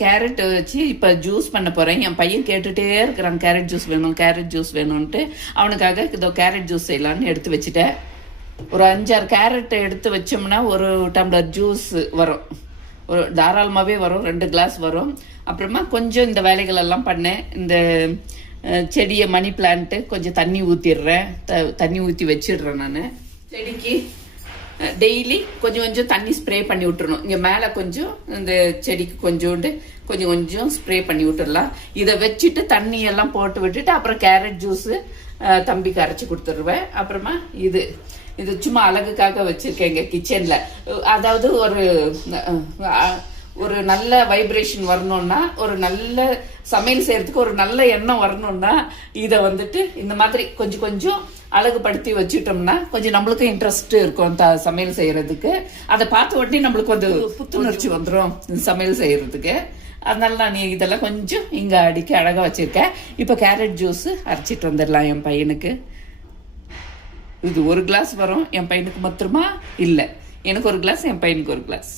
Carrot வச்சு இப்போ juice பண்ண போகிறேன். என் பையன் கேட்டுகிட்டே இருக்கிறான் கேரட் ஜூஸ் வேணும்ன்ட்டு. அவனுக்காக இதோ கேரட் ஜூஸ் செய்யலான்னு எடுத்து வச்சுட்டேன். ஒரு 5-6 கேரட் எடுத்து வச்சோம்னா ஒரு டம்ளர் ஜூஸ் வரும். ஒரு தாராளமாகவே வரும், 2 கிளாஸ் வரும். அப்புறமா கொஞ்சம் இந்த வேலைகள் எல்லாம் பண்ணேன். இந்த செடியை மணி பிளான்ட்டு கொஞ்சம் தண்ணி ஊற்றிடுறேன். தண்ணி ஊற்றி வச்சிடுறேன். நான் செடிக்கு டெய்லி கொஞ்சம் தண்ணி ஸ்ப்ரே பண்ணி விட்டுறணும். இங்கே மேலே கொஞ்சம் இந்த செடிக்கு கொஞ்சம் ஸ்ப்ரே பண்ணி விட்டுடலாம். இதை வச்சுட்டு தண்ணியெல்லாம் போட்டு விட்டுட்டு அப்புறம் கேரட் ஜூஸு தம்பிக்கு அரைச்சி கொடுத்துருவேன். அப்புறமா இது சும்மா அழகுக்காக வச்சுருக்கேன் எங்கள் கிச்சனில். அதாவது ஒரு நல்ல வைப்ரேஷன் வரணும்னா, ஒரு நல்ல சமையல் செய்யறதுக்கு ஒரு நல்ல எண்ணம் வரணும்னா இதை வந்துட்டு இந்த மாதிரி கொஞ்சம் அழகுபடுத்தி வச்சுட்டோம்னா கொஞ்சம் நம்மளுக்கும் இன்ட்ரெஸ்ட் இருக்கும் சமையல் செய்யறதுக்கு. அதை பார்த்த உடனே நம்மளுக்கு வந்து புத்துணர்ச்சி வந்துடும் சமையல் செய்யறதுக்கு. அதனால நான் இதெல்லாம் கொஞ்சம் இங்கே அடிக்க அழகாக வச்சுருக்கேன். இப்போ கேரட் ஜூஸ் அரைச்சிட்டு வந்துடலாம் என் பையனுக்கு. இது 1 கிளாஸ் வரும். என் பையனுக்கு மாத்திரமா இல்லை, எனக்கு 1 கிளாஸ், என் பையனுக்கு 1 கிளாஸ்.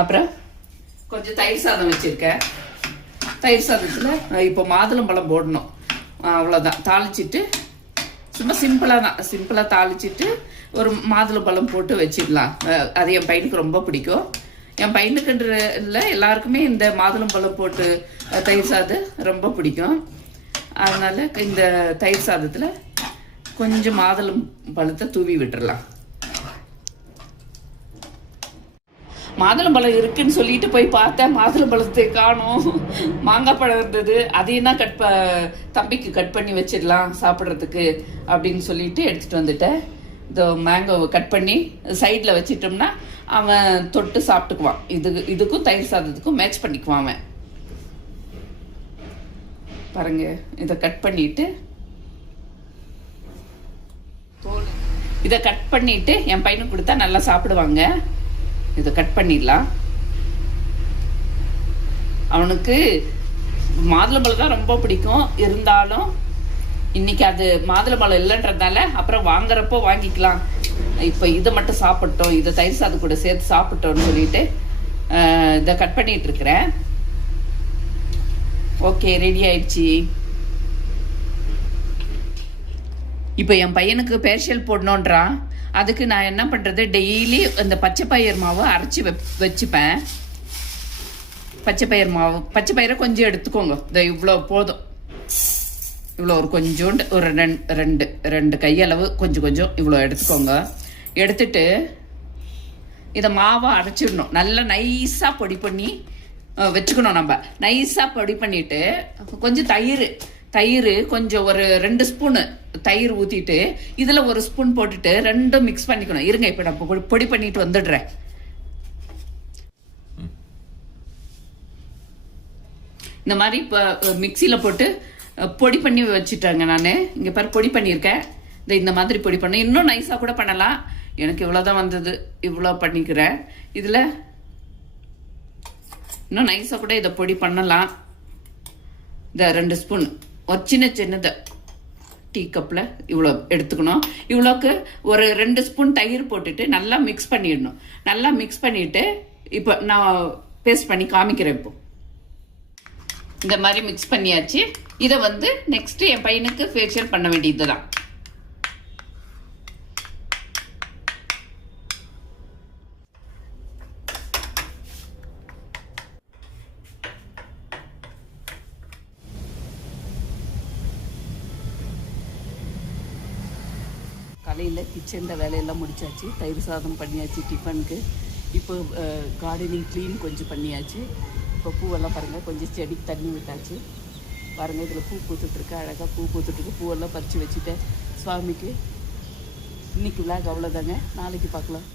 அப்புறம் கொஞ்சம் தயிர் சாதம் வச்சுருக்கேன். தயிர் சாதத்தில் இப்போ மாதுளம்பழம் போடணும், அவ்வளோதான். தாளிச்சிட்டு சும்மா சிம்பிளாக தாளிச்சிட்டு ஒரு மாதுளம்பழம் போட்டு வச்சிடலாம். அது என் பையனுக்கு ரொம்ப பிடிக்கும். என் பையனுக்குன்ற இல்லை, எல்லாருக்குமே இந்த மாதுளம்பழம் போட்டு தயிர் சாதம் ரொம்ப பிடிக்கும். அதனால் இந்த தயிர் சாதத்தில் கொஞ்சம் மாதுளம்பழத்தை தூவி விட்டுடலாம். மாதுளம்பழம் இருக்குன்னு சொல்லிட்டு போய் பார்த்தேன், மாதுளம்பழத்தை காணோம். மாங்காய் பழம் இருந்தது, அதையும் தான் தம்பிக்கு கட் பண்ணி வச்சிடலாம் சாப்பிட்றதுக்கு அப்படின்னு சொல்லிட்டு எடுத்துகிட்டு வந்துட்டேன். இந்த மேங்கோவை கட் பண்ணி சைடில் வச்சிட்டோம்னா அவன் தொட்டு சாப்பிட்டுக்குவான். இதுக்கும் தயிர் சாதத்துக்கும் மேட்ச் பண்ணிக்குவான் அவன். பாருங்க, இதை கட் பண்ணிட்டு என் பையனுக்கு கொடுத்தா நல்லா சாப்பிடுவாங்க. இதை கட் பண்ணிடலாம். அவனுக்கு மாதுளம்பழம் தான் ரொம்ப பிடிக்கும். இருந்தாலும் இன்னைக்கு அது மாதுளம்பழம் இல்லைன்றதால அப்புறம் வாங்குறப்போ வாங்கிக்கலாம், இப்போ இதை மட்டும் சாப்பிட்டோம், இதை தயிர் சாதம் கூட சேர்த்து சாப்பிட்டோம்னு சொல்லிட்டு இதை கட் பண்ணிட்டு இருக்கிறேன். ஓகே, ரெடி ஆயிடுச்சு. இப்போ என் பையனுக்கு பேர்ஷியல் போடணுன்றான். அதுக்கு நான் என்ன பண்ணுறது, டெய்லி இந்த பச்சை பயிர் மாவு அரைச்சி வச்சுப்பேன். பச்சை பயிரை கொஞ்சம் எடுத்துக்கோங்க. இந்த இவ்வளோ போதும், இவ்வளோ ஒரு கொஞ்சோண்டு ஒரு ரெண்டு கையளவு கொஞ்சம் இவ்வளோ எடுத்துக்கோங்க. எடுத்துட்டு இதை மாவை அரைச்சிடணும். நல்லா நைஸாக பொடி பண்ணி வச்சுக்கணும். நம்ம நைஸாக பொடி பண்ணிட்டு கொஞ்சம் தயிர் கொஞ்சம் ஒரு 2 ஸ்பூனு தயிர் ஊற்றிட்டு இதில் 1 ஸ்பூன் போட்டுட்டு 2 மிக்ஸ் பண்ணிக்கணும். இருங்க, இப்போ நான் பொடி பண்ணிட்டு வந்துடுறேன். இந்த மாதிரி இப்போ மிக்சியில் போட்டு பொடி பண்ணி வச்சுட்டாங்க. நான் இங்கே பாரு பொடி பண்ணியிருக்கேன். இந்த மாதிரி பொடி பண்ண இன்னும் நைஸாக கூட பண்ணலாம். எனக்கு இவ்வளோதான் வந்தது, இவ்வளோ பண்ணிக்கிறேன். இதில் இன்னும் நைஸாக கூட இதை பொடி பண்ணலாம். இந்த 2 ஸ்பூன் ஒரு சின்னதை டீ கப்பில் இவ்வளோ எடுத்துக்கணும். இவ்வளோக்கு ஒரு 2 ஸ்பூன் தயிர் போட்டுட்டு நல்லா மிக்ஸ் பண்ணிடணும். நல்லா மிக்ஸ் பண்ணிவிட்டு இப்போ நான் பேஸ்ட் பண்ணி காமிக்கிறேன். இப்போ இந்த மாதிரி மிக்ஸ் பண்ணியாச்சு. இதை வந்து நெக்ஸ்ட்டு என் பையனுக்கு ஃபேஷியல் பண்ண வேண்டியது தான். காலையில் கிச்சனில் வேலையெல்லாம் முடிச்சாச்சு. தயிர் சாதம் பண்ணியாச்சு டிஃபனுக்கு. இப்போ கார்டனிங் க்ளீன் கொஞ்சம் பண்ணியாச்சு. இப்போ பூவெல்லாம் பாருங்கள், கொஞ்சம் செடிக்கு தண்ணி விட்டாச்சு. பாருங்கள், இதில் பூ பூத்துட்ருக்கு, அழகாக பூ பூத்துட்ருக்கு. பூவெல்லாம் பறித்து வச்சுட்டேன் சுவாமிக்கு. இன்றைக்கி விழாக்கு அவ்வளோதாங்க. நாளைக்கு பார்க்கலாம்.